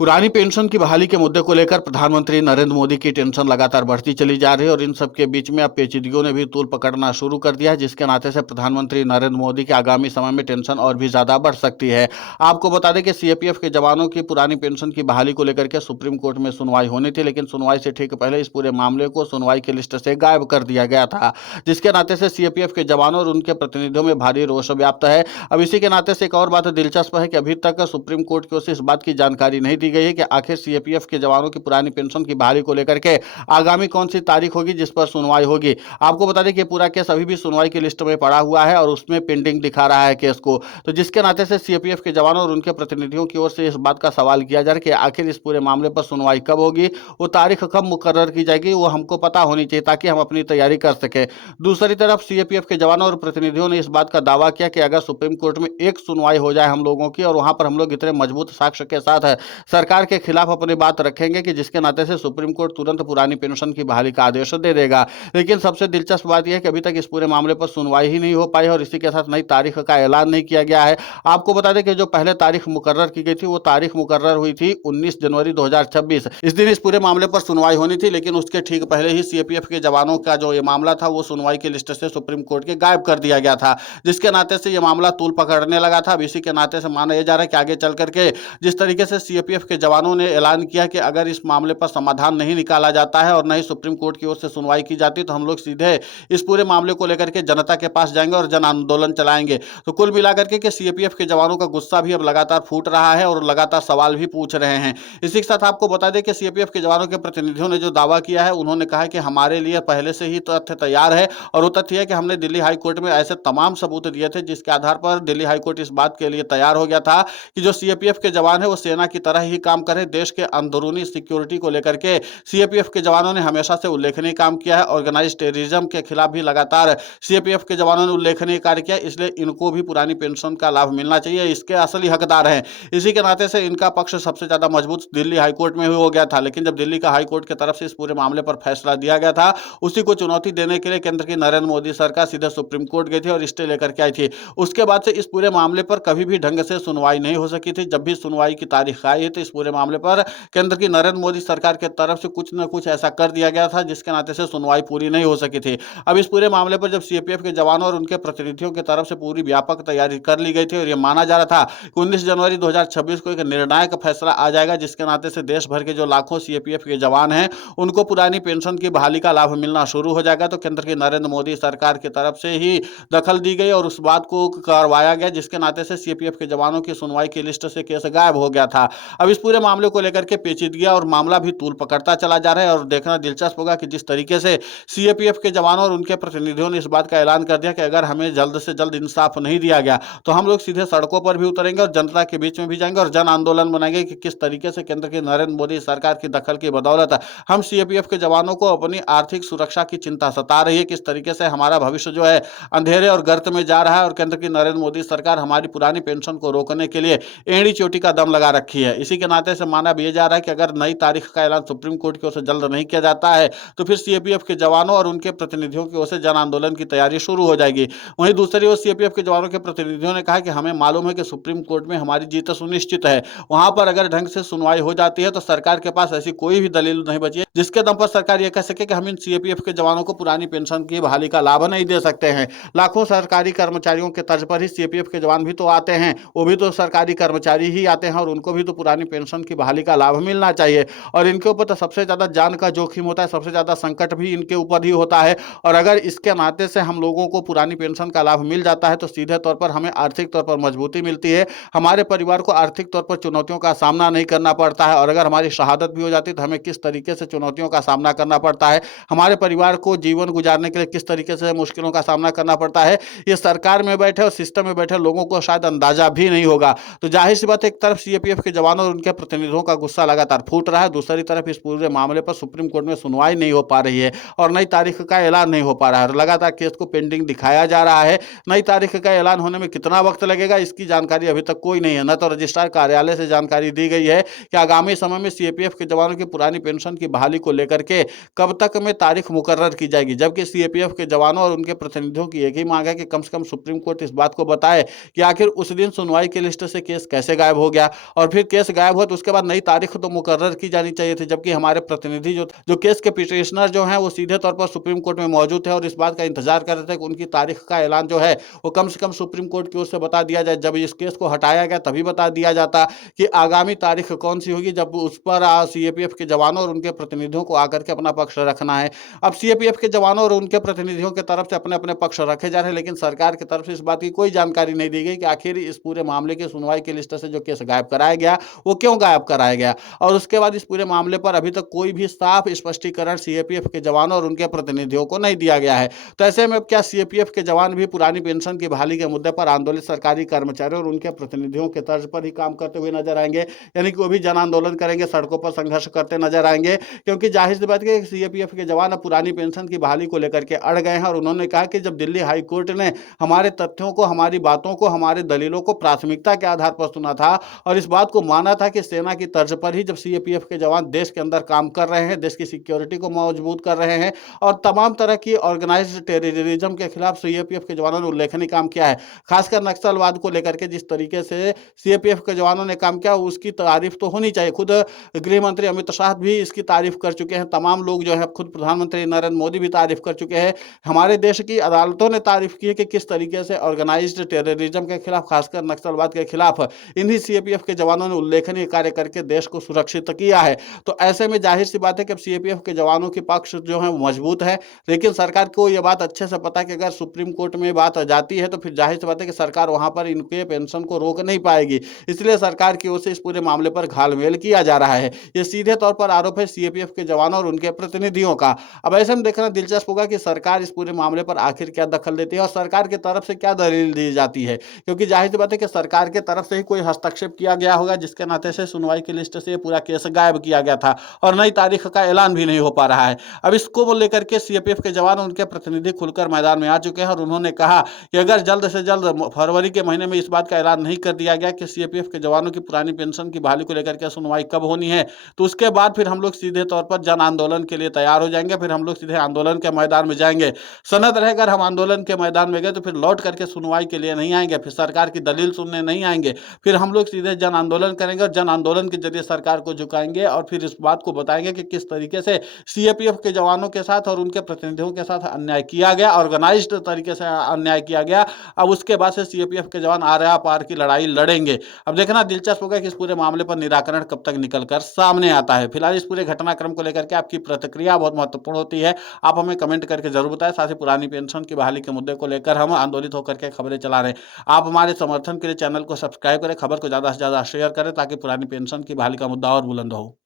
पुरानी पेंशन की बहाली के मुद्दे को लेकर प्रधानमंत्री नरेंद्र मोदी की टेंशन लगातार बढ़ती चली जा रही है और इन सब के बीच में अब पेचीदगियों ने भी तूल पकड़ना शुरू कर दिया है, जिसके नाते से प्रधानमंत्री नरेंद्र मोदी के आगामी समय में टेंशन और भी ज्यादा बढ़ सकती है। आपको बता दें कि सीएपीएफ के जवानों की पुरानी पेंशन की बहाली को लेकर के सुप्रीम कोर्ट में सुनवाई होनी थी, लेकिन सुनवाई से ठीक पहले इस पूरे मामले को सुनवाई की लिस्ट से गायब कर दिया गया था, जिसके नाते से सीएपीएफ के जवानों और उनके प्रतिनिधियों में भारी रोष व्याप्त है। अब इसी के नाते से एक और बात दिलचस्प है कि अभी तक सुप्रीम कोर्ट की ओर से इस बात की जानकारी नहीं दी गई है कि आखिर सीएपीएफ के जवानों की पुरानी पेंशन की बहाली को लेकर के आगामी कौन सी तारीख होगी जिस पर सुनवाई होगी। आपको बता दें कि पूरा केस अभी भी सुनवाई की लिस्ट में पड़ा हुआ है और उसमें पेंडिंग दिखा रहा है केस को, तो जिसके नाते से सीएपीएफ के जवानों और उनके प्रतिनिधियों की ओर से इस बात का सवाल किया जा रहा है कि आखिर इस पूरे मामले पर सुनवाई कब होगी, वो तारीख कब मुकर्रर की जाएगी, वो हमको पता होनी चाहिए ताकि हम अपनी तैयारी कर सके। दूसरी तरफ सीएपीएफ के जवानों और प्रतिनिधियों ने इस बात का दावा किया कि अगर सुप्रीम कोर्ट में एक सुनवाई हो जाए हम लोगों की और वहां पर हम लोग इतने मजबूत साक्ष्य के साथ सरकार के खिलाफ अपनी बात रखेंगे कि जिसके नाते से सुप्रीम कोर्ट तुरंत पुरानी पेंशन की बहाली का आदेश दे देगा। लेकिन सबसे दिलचस्प बात यह है कि अभी तक इस पूरे मामले पर सुनवाई ही नहीं हो पाई और इसी के साथ नई तारीख का ऐलान नहीं किया गया है। आपको बता दें कि जो पहले तारीख मुकर्रर की गई थी वो तारीख मुकर्रर हुई थी 19 जनवरी 2026। इस दिन इस पूरे मामले पर सुनवाई होनी थी, लेकिन उसके ठीक पहले ही सीएपीएफ के जवानों का जो ये मामला था वो सुनवाई की लिस्ट से सुप्रीम कोर्ट के गायब कर दिया गया था, जिसके नाते से ये मामला तूल पकड़ने लगा था। अब इसी के नाते से माना यह जा रहा है कि आगे चल करके जिस तरीके से सीएपीएफ के जवानों ने ऐलान किया कि अगर इस मामले पर समाधान नहीं निकाला जाता है और न ही सुप्रीम कोर्ट की ओर से सुनवाई की जाती तो हम लोग सीधे इस पूरे मामले को लेकर के जनता के पास जाएंगे और जन आंदोलन चलाएंगे। तो कुल मिलाकर के सीएपीएफ के जवानों का गुस्सा भी अब लगातार फूट रहा है और लगातार सवाल भी पूछ रहे हैं। इसी के साथ आपको बता दें कि सीएपीएफ के जवानों के प्रतिनिधियों ने जो दावा किया है उन्होंने कहा कि हमारे लिए पहले से ही तथ्य तैयार है और वो तथ्य है कि हमने दिल्ली हाईकोर्ट में ऐसे तमाम सबूत दिए थे जिसके आधार पर दिल्ली हाईकोर्ट इस बात के लिए तैयार हो गया था कि जो सीएपीएफ के जवान है वो सेना की तरह ही काम करें। देश के अंदरूनी सिक्योरिटी को लेकर के सीएपीएफ के जवानों ने हमेशा से उल्लेखनीय काम किया है। ऑर्गेनाइज टेररिज्म के खिलाफ भी लगातार सीएपीएफ के जवानों ने उल्लेखनीय कार्य किया, इसलिए इनको भी पुरानी पेंशन का लाभ मिलना चाहिए, इसके असली हकदार हैं। इसी के नाते से इनका पक्ष सबसे ज्यादा मजबूत दिल्ली हाईकोर्ट में हो गया था, लेकिन जब दिल्ली का हाईकोर्ट की तरफ से इस पूरे मामले पर फैसला दिया गया था उसी को चुनौती देने के लिए केंद्र की नरेंद्र मोदी सरकार सीधे सुप्रीम कोर्ट गई थी और स्टे लेकर के आई थी। उसके बाद से इस पूरे मामले पर कभी भी ढंग से सुनवाई नहीं हो सकी थी। जब भी सुनवाई की तारीख आई तो इस पूरे मामले पर केंद्र की नरेंद्र मोदी सरकार के तरफ से कुछ न कुछ ऐसा कर दिया गया था जिसके नाते से सुनवाई पूरी नहीं हो सकी थी। अब इस पूरे मामले पर जब सीएपीएफ के जवानों और उनके प्रतिनिधियों की तरफ से पूरी व्यापक तैयारी कर ली गई थी और यह माना जा रहा था कि 19 जनवरी 2026 को एक निर्णायक फैसला आ जाएगा, जिसके नाते से देश भर के जो लाखों सीएपीएफ के जवान हैं उनको पुरानी पेंशन की बहाली का लाभ मिलना शुरू हो जाएगा। तो केंद्र की नरेंद्र मोदी सरकार की तरफ से ही दखल दी गई और उस बात को करवाया गया, जिसके नाते से सीएपीएफ के जवानों की सुनवाई की लिस्ट से केस गायब हो गया था। अब इस पूरे मामले को लेकर के पेचीदगियां और मामला भी तूल पकड़ता चला जा रहा है और देखना दिलचस्प होगा कि जिस तरीके से सीएपीएफ के जवानों और उनके प्रतिनिधियों ने इस बात का ऐलान कर दिया कि अगर हमें जल्द से जल्द इंसाफ नहीं दिया गया तो हम लोग सीधे सड़कों पर भी उतरेंगे और जनता के बीच में भी जाएंगे और जन आंदोलन बनाएंगे कि किस तरीके से केंद्र की नरेंद्र मोदी सरकार की दखल की बदौलत हम सीएपीएफ के जवानों को अपनी आर्थिक सुरक्षा की चिंता सता रही है, किस तरीके से हमारा भविष्य जो है अंधेरे और गर्त में जा रहा है और केंद्र की नरेंद्र मोदी सरकार हमारी पुरानी पेंशन को रोकने के लिए एड़ी चोटी का दम लगा रखी है। इसी के नाते से माना भी जा रहा है कि अगर नई तारीख का ऐलान सुप्रीम कोर्ट की ओर से जल्द नहीं किया जाता है तो फिर सीएपीएफ के जवानों और उनके प्रतिनिधियों की ओर से जन आंदोलन की तैयारी शुरू हो जाएगी। वहीं दूसरी ओर सीएपीएफ के जवानों के प्रतिनिधियों ने कहा कि हमें मालूम है कि सुप्रीम कोर्ट में हमारी जीत सुनिश्चित है, वहां पर अगर ढंग से सुनवाई हो जाती है तो सरकार के पास ऐसी कोई भी दलील नहीं बची है जिसके दम पर सरकार यह कह सके कि हम इन सीएपीएफ के जवानों को पुरानी पेंशन की बहाली का लाभ नहीं दे सकते हैं। लाखों सरकारी कर्मचारियों के तर्ज पर ही सीएपीएफ के जवान भी तो आते हैं, वो भी तो सरकारी कर्मचारी ही आते हैं और उनको भी तो पुरानी पेंशन की बहाली का लाभ मिलना चाहिए। और इनके ऊपर तो सबसे ज्यादा जान का जोखिम होता है, सबसे ज्यादा संकट भी इनके ऊपर ही होता है। और अगर इसके नाते से हम लोगों को पुरानी पेंशन का लाभ मिल जाता है तो सीधे तौर पर हमें आर्थिक तौर पर मजबूती मिलती है, हमारे परिवार को आर्थिक तौर पर चुनौतियों का सामना नहीं करना पड़ता है। और अगर हमारी शहादत भी हो जाती है तो हमें किस तरीके से चुनौतियों का सामना करना पड़ता है, हमारे परिवार को जीवन गुजारने के लिए किस तरीके से मुश्किलों का सामना करना पड़ता है, ये सरकार में बैठे और सिस्टम में बैठे लोगों को शायद अंदाजा भी नहीं होगा। तो जाहिर सी बात, एक तरफ सीएपीएफ के जवानों और उनके प्रतिनिधियों का गुस्सा लगातार फूट रहा है, दूसरी तरफ इस पूरे मामले पर सुप्रीम कोर्ट में सुनवाई नहीं हो पा रही है और नई तारीख का ऐलान नहीं हो पा रहा है। लगातार केस को पेंडिंग दिखाया जा रहा है। नई तारीख का ऐलान होने में कितना वक्त लगेगा इसकी जानकारी अभी तक कोई नहीं है। न तो रजिस्ट्रार कार्यालय से जानकारी दी गई है कि आगामी समय में सीएपीएफ के जवानों की पुरानी पेंशन की बहाली को लेकर के कब तक में तारीख मुकर्रर की जाएगी, जबकि सीएपीएफ के जवानों और उनके प्रतिनिधियों की एक ही मांग है कि कम से कम सुप्रीम कोर्ट इस बात को बताए कि आखिर उस दिन सुनवाई की लिस्ट से केस कैसे गायब हो गया और फिर केस गायब गायब हुआ तो उसके बाद नई तारीख तो मुकर्रर की जानी चाहिए थी, जबकि हमारे प्रतिनिधि जो जो केस के पिटिशनर जो हैं वो सीधे तौर पर सुप्रीम कोर्ट में मौजूद थे और इस बात का इंतजार कर रहे थे कि उनकी तारीख का ऐलान जो है वो कम से कम सुप्रीम कोर्ट की ओर से बता दिया जाए। जब इस केस को हटाया गया तभी बता दिया जाता कि आगामी तारीख कौन सी होगी जब उस पर सीएपीएफ के जवानों और उनके प्रतिनिधियों को आकर के अपना पक्ष रखना है। अब सीएपीएफ के जवानों और उनके प्रतिनिधियों की तरफ से अपने अपने पक्ष रखे जा रहे हैं, लेकिन सरकार की तरफ से इस बात की कोई जानकारी नहीं दी गई कि आखिर इस पूरे मामले की सुनवाई की लिस्ट से जो केस गायब कराया गया वो क्यों गायब कराया गया। और उसके बाद इस पूरे मामले पर अभी तक कोई भी साफ स्पष्टीकरण सीएपीएफ के जवानों और उनके प्रतिनिधियों को नहीं दिया गया है। तो ऐसे में अब क्या सीएपीएफ के जवान भी पुरानी पेंशन की बहाली के मुद्दे पर आंदोलित सरकारी कर्मचारियों और उनके प्रतिनिधियों के तर्ज पर ही काम करते हुए नजर आएंगे, यानी कि वो भी जन आंदोलन करेंगे, सड़कों पर संघर्ष करते नजर आएंगे, क्योंकि जाहिर सी बात है सीएपीएफ के जवान अब पुरानी पेंशन की बहाली को लेकर के अड़ गए हैं और उन्होंने कहा कि जब दिल्ली हाई कोर्ट ने हमारे तथ्यों को, हमारी बातों को, हमारे दलीलों को प्राथमिकता के आधार पर सुना था और इस बात को माना था कि सेना की तर्ज पर ही जब सीएपीएफ के जवान देश के अंदर काम कर रहे हैं, देश की सिक्योरिटी को मजबूत कर रहे हैं और तमाम तरह की ऑर्गेनाइज्ड टेररिज्म के खिलाफ सीएपीएफ के जवानों ने उल्लेखनीय काम किया है। खासकर नक्सलवाद को लेकर के जिस तरीके से सीएपीएफ के जवानों ने काम किया उसकी तारीफ तो होनी चाहिए। खुद गृह मंत्री अमित शाह भी इसकी तारीफ कर चुके हैं, तमाम लोग जो है, खुद प्रधानमंत्री नरेंद्र मोदी भी तारीफ कर चुके हैं। हमारे देश की अदालतों ने तारीफ की है कि किस तरीके से ऑर्गेनाइज्ड टेररिज्म के खिलाफ, खासकर नक्सलवाद के खिलाफ इन्हीं सीएपीएफ के जवानों ने उल्लेखनीय कार्य करके देश को सुरक्षित किया है। तो ऐसे में जाहिर सी बात है कि अब सीएपीएफ के जवानों के पक्ष जो है वो मजबूत है, लेकिन सरकार को यह बात अच्छे से पता है कि अगर सुप्रीम कोर्ट में बात आ जाती है तो फिर जाहिर सी बात है कि सरकार वहां पर इनके पेंशन को रोक नहीं पाएगी। इसलिए सरकार की ओर से इस पूरे मामले पर घालमेल किया जा रहा है। ये सीधे तौर पर आरोप है सीएपीएफ के जवानों और उनके प्रतिनिधियों का। अब ऐसे में देखना दिलचस्प होगा कि सरकार इस पूरे मामले पर आखिर क्या दखल देती है और सरकार की तरफ से क्या दलील दी जाती है, क्योंकि जाहिर सी बात है कि सरकार की तरफ से ही कोई हस्तक्षेप किया गया होगा जिसके नाते से सुनवाई की लिस्ट से पूरा केस गायब किया गया था और नई तारीख का ऐलान भी नहीं हो पा रहा है। अब इसको लेकर के सीएपीएफ के जवान और उनके प्रतिनिधि खुलकर मैदान में आ चुके हैं और उन्होंने कहा कि अगर जल्द से जल्द फरवरी के महीने में इस बात का ऐलान नहीं कर दिया गया कि सीएपीएफ के जवानों की पुरानी पेंशन की बहाली को लेकर के सुनवाई कब होनी है, तो उसके बाद फिर हम लोग सीधे तौर पर जन आंदोलन के लिए तैयार हो जाएंगे। फिर हम लोग सीधे आंदोलन के मैदान में जाएंगे। सनद रहेगा हम आंदोलन के मैदान में गए तो फिर लौट करके सुनवाई के लिए नहीं आएंगे, फिर सरकार की दलील सुनने नहीं आएंगे, फिर हम लोग सीधे जन आंदोलन करेंगे और जन आंदोलन के जरिए सरकार को झुकाएंगे और फिर इस बात को बताएंगे कि किस तरीके से सीएपीएफ के जवानों के साथ और उनके प्रतिनिधियों के साथ अन्याय किया गया, ऑर्गेनाइज्ड तरीके से अन्याय किया गया। अब उसके बाद से सीएपीएफ के जवान आर पार की लड़ाई लड़ेंगे। अब देखना दिलचस्प होगा कि इस पूरे मामले पर निराकरण कब तक निकल कर सामने आता है। फिलहाल इस पूरे घटनाक्रम को लेकर के आपकी प्रतिक्रिया बहुत महत्वपूर्ण होती है, आप हमें कमेंट करके जरूर बताएं। साथ ही पुरानी पेंशन की बहाली के मुद्दे को लेकर हम आंदोलित होकर के खबरें चला रहे हैं। आप हमारे समर्थन के लिए चैनल को सब्सक्राइब करें, खबर को ज्यादा से ज्यादा शेयर करें ताकि पुरानी पेंशन की बहाली का मुद्दा और बुलंद हो।